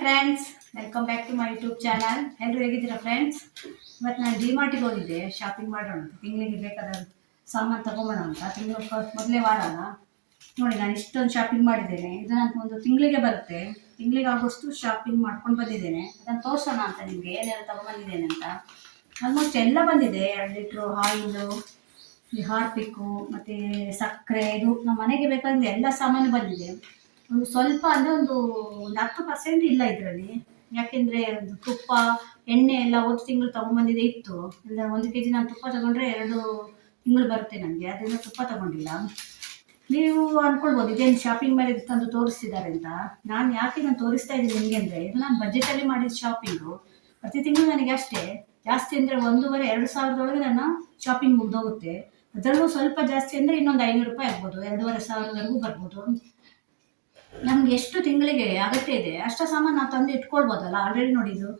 Friends, welcome back to my YouTube channel. ಎಲ್ಲರೂ ಹೇಗಿದ್ದೀರಾ friends? ಇವತ್ತು ನಾನು ಡಿಮಾರ್ಟಿಗೆ ಹೋಗಿದ್ದೆ ಶಾಪಿಂಗ್ ಮಾಡೋಣ ಅಂತ. ತಿಂಗಳಿಗೆ ಬೇಕಾದ ಸಾಮಾನು ತಗೊಂಬೋಣ ಅಂತ. ತಿಂಗಳು ಮೊದಲೇ ವಾರ ಅಲ್ಲ, ನೋಡಿ ನಾನು ಇಷ್ಟೊಂದು ಶಾಪಿಂಗ್ ಮಾಡಿದ್ದೇನೆ. ಇದು ನನಗೆ ಒಂದು ತಿಂಗಳಿಗೆ ಬರುತ್ತೆ. ತಿಂಗಳಿಗೆ ಆಗೋಷ್ಟು ಶಾಪಿಂಗ್ ಮಾಡ್ಕೊಂಡು ಬಂದಿದ್ದೇನೆ. ಅದನ್ನು ತೋರಿಸೋಣ ಅಂತ ನಿಮಗೆ ಏನೆಲ್ಲ ತಗೊಂಡ್ಬಂದಿದ್ದೇನೆ ಅಂತ. ಆಲ್ಮೋಸ್ಟ್ ಎಲ್ಲ ಬಂದಿದೆ. 2 ಲೀಟ್ರು ಆಯಿಲು, ಈ ಹಾರ್ಪಿಕ್ಕು, ಮತ್ತು ಸಕ್ಕರೆ, ಇದು ನಮ್ಮ ಮನೆಗೆ ಬೇಕಾದ ಎಲ್ಲ ಸಾಮಾನು ಬಂದಿದೆ. ಒಂದು ಸ್ವಲ್ಪ ಅಂದರೆ ಒಂದು 10% ಇಲ್ಲ ಇದರಲ್ಲಿ. ಯಾಕೆಂದರೆ ಒಂದು ತುಪ್ಪ, ಎಣ್ಣೆ ಎಲ್ಲ ಒಂದು ತಿಂಗಳು ತೊಗೊಂಬಂದಿದೆ ಇತ್ತು. ಅಂದರೆ 1 kg ನಾನು ತುಪ್ಪ ತೊಗೊಂಡ್ರೆ 2 ತಿಂಗಳು ಬರುತ್ತೆ ನನಗೆ. ಅದರಿಂದ ತುಪ್ಪ ತೊಗೊಂಡಿಲ್ಲ. ನೀವು ಅಂದ್ಕೊಳ್ಬೋದು ಇದೇನು ಶಾಪಿಂಗ್ ಮೇಲೆ ತಂದು ತೋರಿಸ್ತಿದ್ದಾರೆ ಅಂತ. ನಾನು ತೋರಿಸ್ತಾ ಇದ್ದೀನಿ ನಿಮಗೆ ಅಂದರೆ, ಇದು ನಾನು ಬಜೆಟಲ್ಲಿ ಮಾಡಿದ ಶಾಪಿಂಗು. ಪ್ರತಿ ತಿಂಗಳು ನನಗೆ ಅಷ್ಟೇ, ಜಾಸ್ತಿ ಅಂದರೆ 1,500-2 ಸಾವಿರದೊಳಗೆ ನನ್ನ ಶಾಪಿಂಗ್ ಮುಗ್ದೋಗುತ್ತೆ. ಅದರಲ್ಲೂ ಸ್ವಲ್ಪ ಜಾಸ್ತಿ ಅಂದರೆ ಇನ್ನೊಂದು 500 ರೂಪಾಯಿ ಆಗ್ಬೋದು, 2,500ವರೆಗೂ ಬರ್ಬೋದು. ನಮ್ಗೆ ಎಷ್ಟು ತಿಂಗಳಿಗೆ ಅಗತ್ಯ ಇದೆ ಅಷ್ಟು ಸಾಮಾನು ನಾವು ತಂದು ಇಟ್ಕೊಳ್ಬೋದಲ್ಲ. ಆಲ್ರೆಡಿ ನೋಡಿ, ಇದು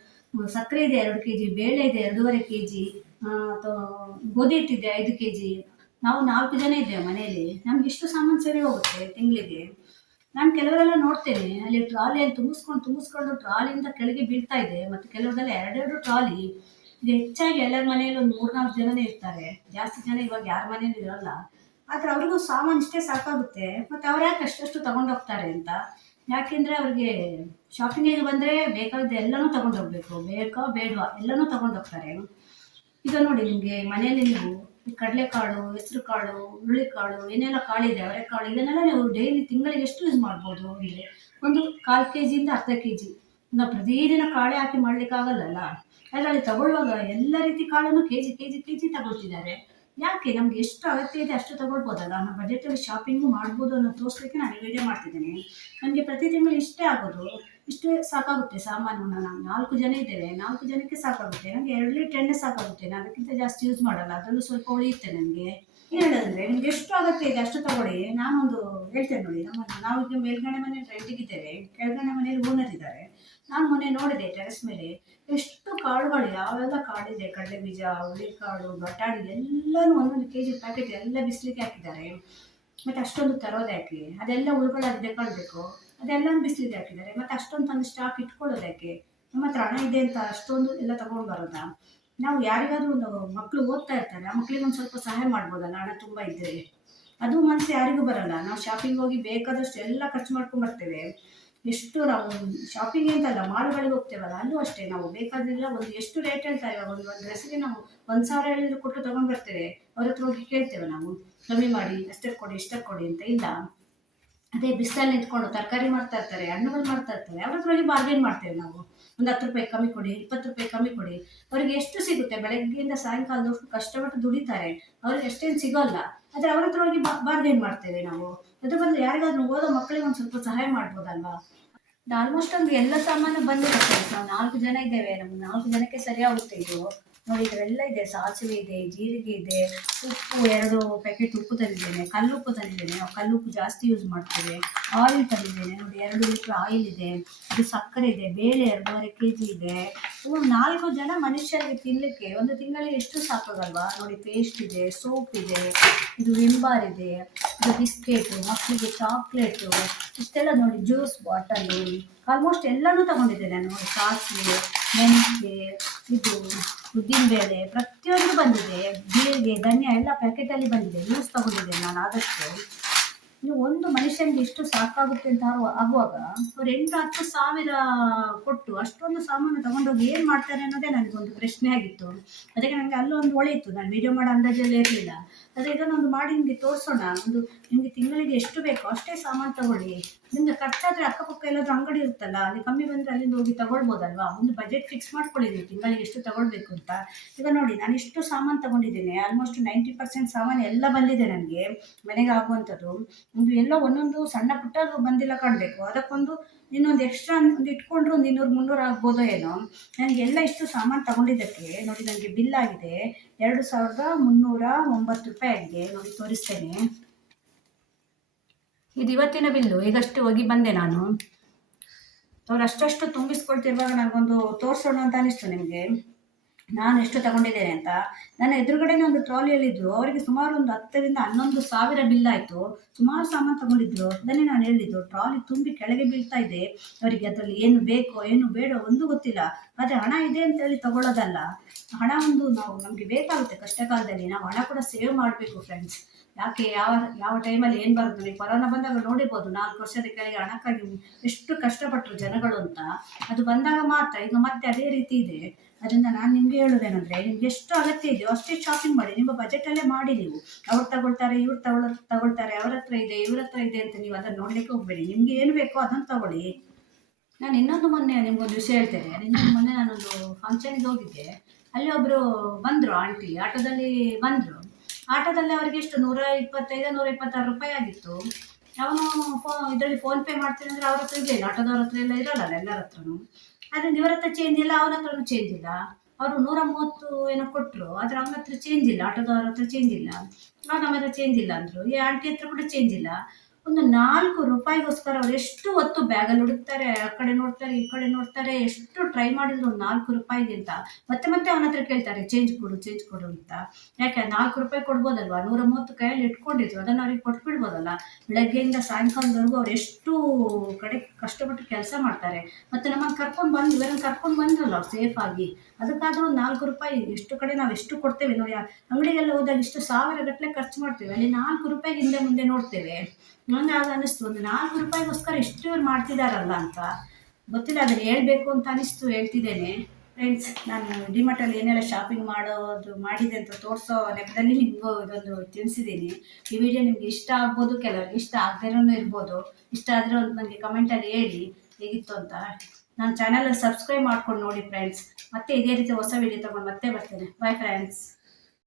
ಸಕ್ಕರೆ ಇದೆ 2 kg, ಬೇಳೆ ಇದೆ 2.5 kg, ಅಥವಾ ಗೋಧಿ ಹಿಟ್ಟಿದೆ 5 kg. ನಾವು 4 ಜನ ಇದ್ದೇವೆ ಮನೆಯಲ್ಲಿ. ನಮ್ಗೆ ಇಷ್ಟು ಸಾಮಾನು ಸರಿ ಹೋಗುತ್ತೆ ತಿಂಗಳಿಗೆ. ನಾನು ಕೆಲವರೆಲ್ಲ ನೋಡ್ತೇನೆ, ಅಲ್ಲಿ ಟ್ರಾಲಿಯಲ್ಲಿ ತುಂಬಿಸ್ಕೊಂಡು ಟ್ರಾಲಿಯಿಂದ ಕೆಳಗೆ ಬೀಳ್ತಾ ಇದೆ. ಮತ್ತು ಕೆಲವರೆಲ್ಲ 2 ಟ್ರಾಲಿ. ಇದು ಹೆಚ್ಚಾಗಿ ಎಲ್ಲರ ಮನೆಯಲ್ಲಿ ಒಂದು 3-4 ಜನನೇ ಇರ್ತಾರೆ. ಜಾಸ್ತಿ ಜನ ಇವಾಗ ಯಾರ ಮನೇಲಿ ಇರಲ್ಲ. ಆದರೆ ಅವ್ರಿಗೂ ಸಾಮಾನು ಇಷ್ಟೇ ಸಾಕಾಗುತ್ತೆ. ಮತ್ತು ಅವ್ರು ಯಾಕೆ ಅಷ್ಟು ತಗೊಂಡೋಗ್ತಾರೆ ಅಂತ. ಯಾಕೆಂದರೆ ಅವ್ರಿಗೆ ಶಾಪಿಂಗಿಗೆ ಬಂದರೆ ಬೇಕಾದ ಎಲ್ಲನೂ ತಗೊಂಡೋಗ್ಬೇಕು, ಬೇಕಾ ಬೇಡವಾ ಎಲ್ಲನೂ ತಗೊಂಡೋಗ್ತಾರೆ. ಈಗ ನೋಡಿ, ನಿಮಗೆ ಮನೆಯಲ್ಲಿ ನೀವು ಕಡಲೆಕಾಳು, ಹೆಸರು ಕಾಳು, ಹುರುಳಿಕಾಳು, ಏನೆಲ್ಲ ಕಾಳಿದೆ, ಅವರೆಕಾಳು, ಇದನ್ನೆಲ್ಲ ನೀವು ಡೈಲಿ ತಿಂಗಳಿಗೆ ಎಷ್ಟು ಯೂಸ್ ಮಾಡ್ಬೋದು ಅಂದರೆ, ಒಂದು 1/4 kg-ಯಿಂದ ಅರ್ಧ kg. ನಾವು ಪ್ರತಿದಿನ ಕಾಳೆ ಹಾಕಿ ಮಾಡಲಿಕ್ಕಾಗಲ್ಲಲ್ಲ. ಅದರಲ್ಲಿ ತಗೊಳ್ಳುವಾಗ ಎಲ್ಲ ರೀತಿ ಕಾಳನ್ನು kg ತಗೊಳ್ತಿದ್ದಾರೆ. ಯಾಕೆ? ನಮ್ಗೆ ಎಷ್ಟು ಅಗತ್ಯ ಇದೆ ಅಷ್ಟು ತಗೊಳ್ಬೋದಲ್ಲ. ನಾನು ಬಜೆಟಲ್ಲಿ ಶಾಪಿಂಗು ಮಾಡ್ಬೋದು ಅನ್ನೋ ತೋರಿಸ್ಲಿಕ್ಕೆ ನಾನು ವಿಡಿಯೋ ಮಾಡ್ತಿದ್ದೀನಿ. ನನಗೆ ಪ್ರತಿ ತಿಂಗಳು ಇಷ್ಟೇ ಆಗೋದು, ಇಷ್ಟೇ ಸಾಕಾಗುತ್ತೆ ಸಾಮಾನು. ನಾವು 4 ಜನ ಇದ್ದೇವೆ, 4 ಜನಕ್ಕೆ ಸಾಕಾಗುತ್ತೆ. ನನಗೆ 2 ಲೀಟ್ರ್ ಎಣ್ಣೆ ಸಾಕಾಗುತ್ತೆ. ನಾನು ಅದಕ್ಕಿಂತ ಜಾಸ್ತಿ ಯೂಸ್ ಮಾಡಲ್ಲ, ಅದರಲ್ಲೂ ಸ್ವಲ್ಪ ಉಳಿಯುತ್ತೆ ನನಗೆ. ಏನು ಹೇಳೋದಂದರೆ, ನಿಮ್ಗೆ ಎಷ್ಟು ಅಗತ್ಯ ಇದೆ ಅಷ್ಟು ತಗೊಳ್ಳಿ. ನಾನೊಂದು ಹೇಳ್ತೇನೆ ನೋಡಿ, ನಾವೀಗ ಮೇಲ್ಗಡೆ ಮನೆ ರೆಂಟಿಗಿದ್ದೇವೆ, ಕೆಳಗಡೆ ಮನೆಯಲ್ಲಿ ಓನರ್ ಇದ್ದಾರೆ. ನಾನು ಮೊನ್ನೆ ನೋಡಿದೆ ಟೆರೆಸ್ ಮೇಲೆ ಎಷ್ಟು ಕಾಳುಗಳು, ಯಾವೆಲ್ಲ ಕಾಳಿದೆ, ಕಡಲೆ ಬೀಜ, ಹುರುಳಿಕಾಳು, ಬಟಾಣಿ ಎಲ್ಲನೂ 1 kg ಪ್ಯಾಕೆಟ್ ಎಲ್ಲ ಬಿಸಿಲಿಗೆ ಹಾಕಿದ್ದಾರೆ. ಮತ್ತು ಅಷ್ಟೊಂದು ತರೋದು ಯಾಕೆ? ಅದೆಲ್ಲ ಉಳ್ಕೊಳ್ಳೋದು ಬೇಕಾಗಬೇಕು, ಅದೆಲ್ಲನೂ ಬಿಸಿಲಿಗೆ ಹಾಕಿದ್ದಾರೆ. ಮತ್ತು ಅಷ್ಟೊಂದು ತಂದು ಸ್ಟಾಕ್ ಇಟ್ಕೊಳ್ಳೋದು ಯಾಕೆ? ನಮ್ಮ ಹತ್ರ ಹಣ ಇದೆ ಅಂತ ಅಷ್ಟೊಂದು ಎಲ್ಲ ತಗೊಂಡು ಬರೋದಾ? ನಾವು ಯಾರಿಗಾದ್ರೂ ಒಂದು ಮಕ್ಕಳು ಓದ್ತಾ ಇರ್ತಾರೆ, ಆ ಮಕ್ಕಳಿಗೆ ಒಂದು ಸ್ವಲ್ಪ ಸಹಾಯ ಮಾಡ್ಬೋದಲ್ಲ, ಹಣ ತುಂಬ ಇದ್ದರೆ. ಅದು ಮನಸ್ಸು ಯಾರಿಗೂ ಬರಲ್ಲ. ನಾವು ಶಾಪಿಂಗ್ ಹೋಗಿ ಬೇಕಾದಷ್ಟು ಎಲ್ಲ ಖರ್ಚು ಮಾಡ್ಕೊಂಡ್ಬರ್ತೇವೆ. ಎಷ್ಟು ನಾವು ಶಾಪಿಂಗ್ ಅಂತಲ್ಲ, ಮಾಲ್ಗಳಿಗೆ ಹೋಗ್ತೇವಲ್ಲ, ಅಲ್ಲೂ ಅಷ್ಟೇ. ನಾವು ಬೇಕಾದಿಲ್ಲ ಒಂದು ಎಷ್ಟು ರೇಟ್ ಹೇಳ್ತಾರೆ. ಇವಾಗ ಒಂದು ಡ್ರೆಸ್ಸಿಗೆ ನಾವು 1,000 ಹೇಳಿದ್ರು ಕೊಟ್ಟು ತೊಗೊಂಡು ಬರ್ತೇವೆ. ಅವ್ರ ಹತ್ರ ಹೋಗಿ ಕೇಳ್ತೇವೆ ನಾವು, ಕಮ್ಮಿ ಮಾಡಿ, ಅಷ್ಟಕ್ಕೆ ಕೊಡಿ ಇಷ್ಟಕ್ಕೆ ಕೊಡಿ ಅಂತ. ಇಲ್ಲ, ಅದೇ ಬಿಸಿಲಲ್ಲಿ ನಿಂತ್ಕೊಂಡು ತರಕಾರಿ ಮಾಡ್ತಾ ಇರ್ತಾರೆ, ಹಣ್ಣುಗಳು ಮಾಡ್ತಾ ಇರ್ತಾರೆ, ಅವ್ರ ಹತ್ರ ಹೋಗಿ ಬಾರ್ಗೇನ್ ಮಾಡ್ತೇವೆ ನಾವು. ಒಂದು 10 ರೂಪಾಯಿ ಕಮ್ಮಿ ಕೊಡಿ, 20 ರೂಪಾಯಿ ಕಮ್ಮಿ ಕೊಡಿ. ಅವ್ರಿಗೆ ಎಷ್ಟು ಸಿಗುತ್ತೆ? ಬೆಳಗ್ಗೆಯಿಂದ ಸಾಯಂಕಾಲದಷ್ಟು ಕಷ್ಟಪಟ್ಟು ದುಡಿತಾರೆ, ಅವ್ರಿಗೆ ಅಷ್ಟೇನು ಸಿಗೋಲ್ಲ. ಆದರೆ ಅವ್ರ ಹತ್ರ ಹೋಗಿ ಬಾರ್ಗೇನ್ ಮಾಡ್ತೇವೆ ನಾವು. ಅದ್ರ ಬದಲು ಯಾರಿಗಾದ್ರೂ ಓದೋ ಮಕ್ಕಳಿಗೆ ಒಂದು ಸ್ವಲ್ಪ ಸಹಾಯ ಮಾಡ್ಬೋದಲ್ವಾ? ಆಲ್ಮೋಸ್ಟ್ ಒಂದು ಎಲ್ಲ ಸಾಮಾನು ಬಂದಿರುತ್ತೆ. ನಾವು 4 ಜನ ಇದ್ದೇವೆ, ನಮ್ಗೆ 4 ಜನಕ್ಕೆ ಸರಿಯಾಗುತ್ತೆ ಇದು. ನೋಡಿ, ಇದರೆಲ್ಲ ಇದೆ. ಸಾಸಿವೆ ಇದೆ, ಜೀರಿಗೆ ಇದೆ, ಉಪ್ಪು 2 ಪ್ಯಾಕೆಟ್ ಉಪ್ಪು ತಂದಿದ್ದೇನೆ, ಕಲ್ಲುಪ್ಪು ತಂದಿದ್ದೇನೆ. ನಾವು ಕಲ್ಲುಪ್ಪು ಜಾಸ್ತಿ ಯೂಸ್ ಮಾಡ್ತೇವೆ. ಆಯಿಲ್ ತಂದಿದ್ದೇನೆ ನೋಡಿ, 2 ಲೀಟ್ರ್ ಆಯಿಲ್ ಇದೆ. ಇದು ಸಕ್ಕರೆ ಇದೆ, ಬೇಳೆ 2.5 kg ಇದೆ. 4 ಜನ ಮನುಷ್ಯರಿಗೆ ತಿನ್ನಲಿಕ್ಕೆ ಒಂದು ತಿಂಗಳಿಗೆ ಎಷ್ಟು ಸಾಕಾಗಲ್ವಾ? ನೋಡಿ, ಪೇಸ್ಟ್ ಇದೆ, ಸೋಪ್ ಇದೆ, ಇದು ವಿಂಬಾರ್ ಇದೆ, ಇದು ಬಿಸ್ಕೆಟು, ಮಕ್ಕಳಿಗೆ ಚಾಕ್ಲೇಟು, ಇಷ್ಟೆಲ್ಲ ನೋಡಿ, ಜ್ಯೂಸ್ ಬಾಟಲು, ಆಲ್ಮೋಸ್ಟ್ ಎಲ್ಲನೂ ತಗೊಂಡಿದ್ದೇನೆ ನಾನು. ಸಾಸಿವೆ, ಮೆಣಸೆ, ಇದು ಉದ್ದಿನಬೇಳೆ ಪ್ರತಿಯೊಂದು ಬಂದಿದೆ. ಜೀರಿಗೆ, ಧನಿಯಾ ಎಲ್ಲ ಪ್ಯಾಕೆಟಲ್ಲಿ ಬಂದಿದೆ. ಯೂಸ್ ತಗೊಂಡಿದ್ದೇನೆ ನಾನು ಆದಷ್ಟು. ನೀವು ಒಂದು ಮನುಷ್ಯನಿಗೆ ಇಷ್ಟು ಸಾಕಾಗುತ್ತೆ ಅಂತ ಆಗುವಾಗ ಅವ್ರು 8-10 ಸಾವಿರ ಕೊಟ್ಟು ಅಷ್ಟೊಂದು ಸಾಮಾನು ತಗೊಂಡೋಗಿ ಏನು ಮಾಡ್ತಾರೆ ಅನ್ನೋದೇ ನನಗೊಂದು ಪ್ರಶ್ನೆ ಆಗಿತ್ತು. ಅದಕ್ಕೆ ನನಗೆ ಅಲ್ಲೊಂದು ಒಳ್ಳೆಯಿತ್ತು, ನಾನು ವಿಡಿಯೋ ಮಾಡೋ ಅಂದಾಜಲ್ಲಿ ಇರಲಿಲ್ಲ. ಆದರೆ ಇದನ್ನೊಂದು ಮಾಡಿ ನಿಮಗೆ ತೋರಿಸೋಣ. ಒಂದು ನಿಮಗೆ ತಿಂಗಳಿಗೆ ಎಷ್ಟು ಬೇಕೋ ಅಷ್ಟೇ ಸಾಮಾನು ತಗೊಳ್ಳಿ. ನಿಮಗೆ ಖರ್ಚಾದರೆ ಅಕ್ಕಪಕ್ಕ ಎಲ್ಲಾದರೂ ಅಂಗಡಿ ಇರುತ್ತಲ್ಲ, ಅಲ್ಲಿ ಕಮ್ಮಿ ಬಂದರೆ ಅಲ್ಲಿಂದ ಹೋಗಿ ತಗೊಳ್ಬೋದಲ್ವಾ? ಒಂದು ಬಜೆಟ್ ಫಿಕ್ಸ್ ಮಾಡ್ಕೊಳ್ಳಿ ನೀವು ತಿಂಗಳಿಗೆ ಎಷ್ಟು ತಗೊಳ್ಬೇಕು ಅಂತ. ಈಗ ನೋಡಿ, ನಾನು ಇಷ್ಟು ಸಾಮಾನು ತಗೊಂಡಿದ್ದೇನೆ. ಆಲ್ಮೋಸ್ಟ್ 90% ಸಾಮಾನು ಎಲ್ಲ ಬಂದಿದೆ ನನಗೆ, ಮನೆಗೆ ಆಗುವಂಥದ್ದು. ಒಂದು ಎಲ್ಲ ಒಂದೊಂದು ಸಣ್ಣ ಪುಟ್ಟ ಬಂದಿಲ್ಲ ಕಾಣಬೇಕು. ಅದಕ್ಕೊಂದು ಇನ್ನೊಂದು ಎಕ್ಸ್ಟ್ರಾ ಒಂದು ಇಟ್ಕೊಂಡ್ರೆ ಒಂದು 200-300 ಆಗ್ಬೋದೋ ಏನೋ. ನನಗೆಲ್ಲ ಇಷ್ಟು ಸಾಮಾನು ತಗೊಂಡಿದ್ದಕ್ಕೆ ನೋಡಿ, ನನಗೆ ಬಿಲ್ ಆಗಿದೆ 2,309 ರೂಪಾಯಿ ಆಗಿದೆ. ನೋಡಿ, ತೋರಿಸ್ತೇನೆ. ಇದು ಇವತ್ತಿನ ಬಿಲ್ಲು. ಈಗಷ್ಟು ಹೋಗಿ ಬಂದೆ ನಾನು. ಅವ್ರು ಅಷ್ಟಷ್ಟು ತುಂಬಿಸ್ಕೊಳ್ತಿರುವಾಗ ನನಗೊಂದು ತೋರಿಸೋಣ ಅಂತ ಅನಿಸ್ತು ನಿಮಗೆ. ನಾನು ಎಷ್ಟು ತಗೊಂಡಿದ್ದೇನೆ ಅಂತ. ನನ್ನ ಎದುರುಗಡೆನೇ ಒಂದು ಟ್ರಾಲಿಯಲ್ಲಿದ್ದರು, ಅವರಿಗೆ ಸುಮಾರು ಒಂದು 10,000 ರಿಂದ 11,000 ಬಿಲ್ ಆಯಿತು. ಸುಮಾರು ಸಾಮಾನು ತಗೊಂಡಿದ್ರು. ಅದನ್ನೇ ನಾನು ಹೇಳಿದ್ದು, ಟ್ರಾಲಿ ತುಂಬಿ ಕೆಳಗೆ ಬೀಳ್ತಾ ಇದೆ, ಅವರಿಗೆ ಅದರಲ್ಲಿ ಏನು ಬೇಕೋ ಏನು ಬೇಡೋ ಒಂದು ಗೊತ್ತಿಲ್ಲ. ಆದರೆ ಹಣ ಇದೆ ಅಂತೇಳಿ ತಗೊಳ್ಳೋದಲ್ಲ. ಹಣ ಒಂದು ನಮಗೆ ಬೇಕಾಗುತ್ತೆ ಕಷ್ಟ ಕಾಲದಲ್ಲಿ. ನಾವು ಹಣ ಕೂಡ ಸೇವ್ ಮಾಡಬೇಕು ಫ್ರೆಂಡ್ಸ್. ಯಾಕೆ ಯಾವ ಯಾವ ಟೈಮಲ್ಲಿ ಏನು ಬರುತ್ತೆ, ನೀವು ಕೊರೋನಾ ಬಂದಾಗ ನೋಡಿರ್ಬೋದು, 4 ವರ್ಷದ ಕೆಳಗೆ ಹಣಕ್ಕಾಗಿ ಎಷ್ಟು ಕಷ್ಟಪಟ್ಟರು ಜನಗಳು ಅಂತ. ಅದು ಬಂದಾಗ ಮಾತ್ರ, ಈಗ ಮತ್ತೆ ಅದೇ ರೀತಿ ಇದೆ. ಅದರಿಂದ ನಾನು ನಿಮಗೆ ಹೇಳೋದೇನೆಂದರೆ, ನಿಮ್ಗೆ ಎಷ್ಟು ಅಗತ್ಯ ಇದೆಯೋ ಅಷ್ಟೇ ಶಾಪಿಂಗ್ ಮಾಡಿ, ನಿಮ್ಮ ಬಜೆಟಲ್ಲೇ ಮಾಡಿ. ನೀವು ಅವ್ರು ತಗೊಳ್ತಾರೆ, ಇವ್ರು ತಗೊಳ್ತಾರೆ, ಅವ್ರ ಹತ್ರ ಇದೆ, ಇವ್ರ ಹತ್ರ ಇದೆ ಅಂತ ನೀವು ಅದನ್ನು ನೋಡ್ಲಿಕ್ಕೆ ಹೋಗಬೇಡಿ. ನಿಮ್ಗೆ ಏನು ಬೇಕೋ ಅದನ್ನು ತಗೊಳ್ಳಿ. ನಾನು ಇನ್ನೊಂದು ಮೊನ್ನೆ ನಿಮ್ಗೊಂದು ವಿಷಯ ಹೇಳ್ತೇನೆ. ಇನ್ನೊಂದು ಮೊನ್ನೆ ನಾನೊಂದು ಫಂಕ್ಷನಿಗೆ ಹೋಗಿದ್ದೆ. ಅಲ್ಲಿ ಒಬ್ಬರು ಬಂದರು, ಆಂಟಿ ಆಟೋದಲ್ಲಿ ಬಂದರು. ಆಟೋದಲ್ಲಿ ಅವರಿಗೆ ಎಷ್ಟು 125 126 ರೂಪಾಯಿ ಆಗಿತ್ತು. ಅವನು ಇದರಲ್ಲಿ ಫೋನ್ ಪೇ ಮಾಡ್ತೀನಿ ಅಂದರೆ ಅವ್ರ ಹತ್ರ ಇರಲಿಲ್ಲ, ಆಟೋದವ್ರ ಹತ್ರ ಎಲ್ಲ ಇರೋಲ್ಲ ಎಲ್ಲರ ಹತ್ರನೂ. ಆದರೆ ಇವರ ಹತ್ರ ಚೇಂಜ್ ಇಲ್ಲ, ಅವನ ಹತ್ರನೂ ಚೇಂಜ್ ಇಲ್ಲ. ಅವರು 130 ಏನೋ ಕೊಟ್ಟರು, ಆದರೆ ಅವನ ಹತ್ರ ಚೇಂಜ್ ಇಲ್ಲ, ಆಟೋದವ್ರ ಹತ್ರ ಚೇಂಜ್ ಇಲ್ಲ. ಅವ್ರು ನಮ್ಮ ಹತ್ರ ಚೇಂಜ್ ಇಲ್ಲ ಅಂದರು. ಈ ಆಂಟಿ ಹತ್ರ ಕೂಡ ಚೇಂಜ್ ಇಲ್ಲ. ಒಂದು 4 ರೂಪಾಯಿಗೋಸ್ಕರ ಅವ್ರು ಎಷ್ಟು ಹೊತ್ತು ಬ್ಯಾಗಲ್ಲಿ ಹುಡುಕ್ತಾರೆ, ಆ ಕಡೆ ನೋಡ್ತಾರೆ, ಈ ಕಡೆ ನೋಡ್ತಾರೆ, ಎಷ್ಟು ಟ್ರೈ ಮಾಡಿದ್ರು ಒಂದು 4 ರೂಪಾಯಿಗೆ ಅಂತ. ಮತ್ತೆ ಮತ್ತೆ ಅವನ ಹತ್ರ ಕೇಳ್ತಾರೆ, ಚೇಂಜ್ ಕೊಡು ಅಂತ. ಯಾಕೆ 4 ರೂಪಾಯಿ ಕೊಡ್ಬೋದಲ್ವಾ? 130 ಕೈಯಲ್ಲಿ ಇಟ್ಕೊಂಡಿದ್ರು, ಅದನ್ನು ಅವ್ರಿಗೆ ಕೊಟ್ಬಿಡ್ಬೋದಲ್ಲ. ಬೆಳಗ್ಗೆಯಿಂದ ಸಾಯಂಕಾಲದವರೆಗೂ ಅವ್ರು ಎಷ್ಟು ಕಡೆ ಕಷ್ಟಪಟ್ಟು ಕೆಲಸ ಮಾಡ್ತಾರೆ. ಮತ್ತು ನಮ್ಮನ್ನು ಕರ್ಕೊಂಡು ಬಂದು, ಇವರನ್ನು ಕರ್ಕೊಂಡು ಬಂದ್ರಲ್ಲ ಅವ್ರು ಸೇಫಾಗಿ. ಅದಕ್ಕಾದ್ರೂ ಒಂದು 4 ರೂಪಾಯಿ. ಎಷ್ಟು ಕಡೆ ನಾವು ಎಷ್ಟು ಕೊಡ್ತೇವೆ ನೋಡಿ, ಅಂಗಡಿಗೆಲ್ಲ ಹೋದಾಗ ಇಷ್ಟು 1000 ಗಟ್ಟಲೆ ಖರ್ಚು ಮಾಡ್ತೇವೆ, ಅಲ್ಲಿ 4 ರೂಪಾಯಿಗೆ ಹಿಂದೆ ಮುಂದೆ ನೋಡ್ತೇವೆ. ನನಗೆ ಆಗ ಅನ್ನಿಸ್ತು, ಒಂದು 4 ರೂಪಾಯಿಗೋಸ್ಕರ ಇಷ್ಟು ಇವ್ರು ಮಾಡ್ತಿದ್ದಾರಲ್ಲ ಅಂತ. ಗೊತ್ತಿಲ್ಲ, ಅದನ್ನು ಹೇಳ್ಬೇಕು ಅಂತ ಅನಿಸ್ತು, ಹೇಳ್ತಿದ್ದೇನೆ ಫ್ರೆಂಡ್ಸ್. ನಾನು ಡಿಮಾರ್ಟಲ್ಲಿ ಏನೆಲ್ಲ ಶಾಪಿಂಗ್ ಮಾಡಿದೆ ಅಂತ ತೋರಿಸೋ ನೆಪದಲ್ಲಿ ನಿಮಗೂ ಇದೊಂದು ತಿಳಿಸಿದ್ದೀನಿ. ಈ ವಿಡಿಯೋ ನಿಮ್ಗೆ ಇಷ್ಟ ಆಗ್ಬೋದು, ಕೆಲವರಿಗೆ ಇಷ್ಟ ಆಗದೇನೂ ಇರ್ಬೋದು. ಇಷ್ಟ ಆದರೆ ಒಂದು ನನಗೆ ಕಮೆಂಟಲ್ಲಿ ಹೇಳಿ ಹೇಗಿತ್ತು ಅಂತ. ನನ್ನ ಚಾನಲಲ್ಲಿ ಸಬ್ಸ್ಕ್ರೈಬ್ ಮಾಡ್ಕೊಂಡು ನೋಡಿ ಫ್ರೆಂಡ್ಸ್. ಮತ್ತೆ ಇದೇ ರೀತಿ ಹೊಸ ವಿಡಿಯೋ ತೊಗೊಂಡು ಮತ್ತೆ ಬರ್ತೇನೆ. Bye friends.